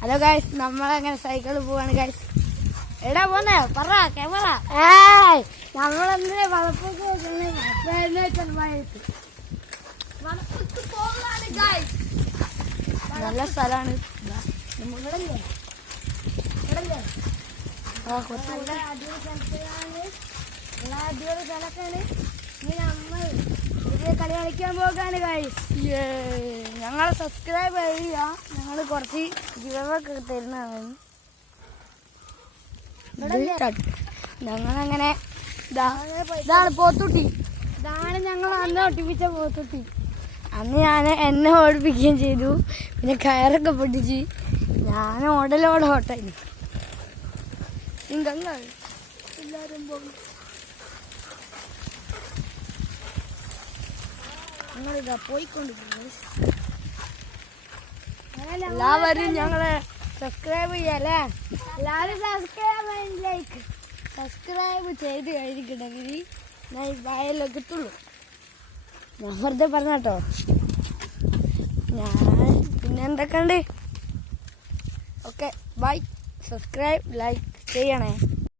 Hello guys, നമ്മളങ്ങനെ സൈക്കിളിൽ പോവാണ് ഗൈസ്. എടാ പോന്നേ പറ ക്യാമറ. നമ്മളെന്തിനാ വളപ്പൊക്കെ നല്ല സ്ഥലമാണ്. അടിപൊളി സ്ഥലമൊക്കെയാണ്. നമ്മൾ കളി കളിക്കാൻ പോകാണ് ഗൈസ്. ഞങ്ങളെ സബ്സ്ക്രൈബ് ചെയ്യുക. ഞങ്ങൾ കുറച്ച് ഗിവൊക്കെ തരുന്നതാണ്. ഞങ്ങളങ്ങനെ ഇതാണ് പോത്തുട്ടി. ഇതാണ് ഞങ്ങൾ അന്ന് ഒട്ടിപ്പിച്ച പോത്തുട്ടി. അന്ന് ഞാൻ എന്നെ ഓടിപ്പിക്കുകയും ചെയ്തു. പിന്നെ കയറൊക്കെ പൊട്ടിച്ച് ഞാൻ ഓടലോടോട്ടായിരുന്നു. എല്ലാവരും പോകും. ഞങ്ങളിതാ പോയിക്കൊണ്ടിരിക്കുന്നു. എല്ലാവരും ഞങ്ങളെ സബ്സ്ക്രൈബ് ചെയ്യാല്ലേ. എല്ലാവരും സബ്സ്ക്രൈബ് ചെയ്ത് കഴിഞ്ഞിട്ടുണ്ടെങ്കിൽ ഞാൻ ഈ വയലൊക്കെ എത്തുള്ളൂ. ഞാൻ വെറുതെ പറഞ്ഞോ. ഞാൻ പിന്നെ എന്തൊക്കെയുണ്ട്. Okay bye. സബ്സ്ക്രൈബ് ലൈക്ക് ചെയ്യണേ.